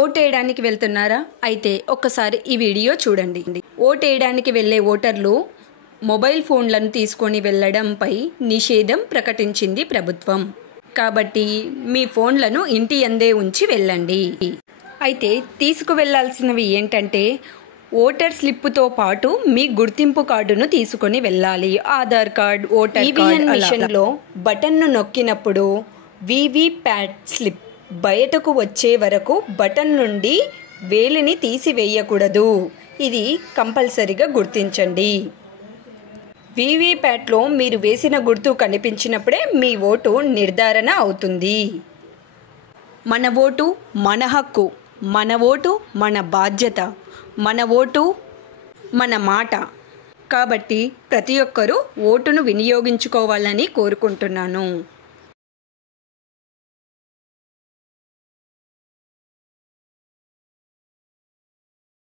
ఓటేయడానికి వెళ్తున్నారా? అయితే ఒక్కసారి ఈ వీడియో చూడండి. ఓటేయడానికి వెళ్ళే ఓటర్లు మొబైల్ ఫోన్లను తీసుకొని వెళ్ళడంపై నిషేధం ప్రకటించింది ప్రభుత్వం. కాబట్టి మీ ఫోన్లను ఇంటి యందే ఉంచి వెళ్ళండి. అయితే తీసుకువెళ్లాల్సినవి ఏంటంటే ఓటర్ స్లిప్పుతో పాటు మీ గుర్తింపు కార్డును తీసుకొని వెళ్ళాలి. Aadhaar card, voter card. మిషన్లో బటన్ను నొక్కినప్పుడు వీవీప్యాట్ స్లిప్ బయటకు వచ్చే వరకు బటన్ నుండి వేలిని తీసివేయకూడదు. ఇది కంపల్సరిగా గుర్తించండి. వీవీప్యాట్లో మీరు వేసిన గుర్తు కనిపించినప్పుడే మీ ఓటు నిర్ధారణ అవుతుంది. మన ఓటు మన హక్కు, మన ఓటు మన బాధ్యత, మన ఓటు మన మాట. కాబట్టి ప్రతి ఒక్కరూ ఓటును వినియోగించుకోవాలని కోరుకుంటున్నాను.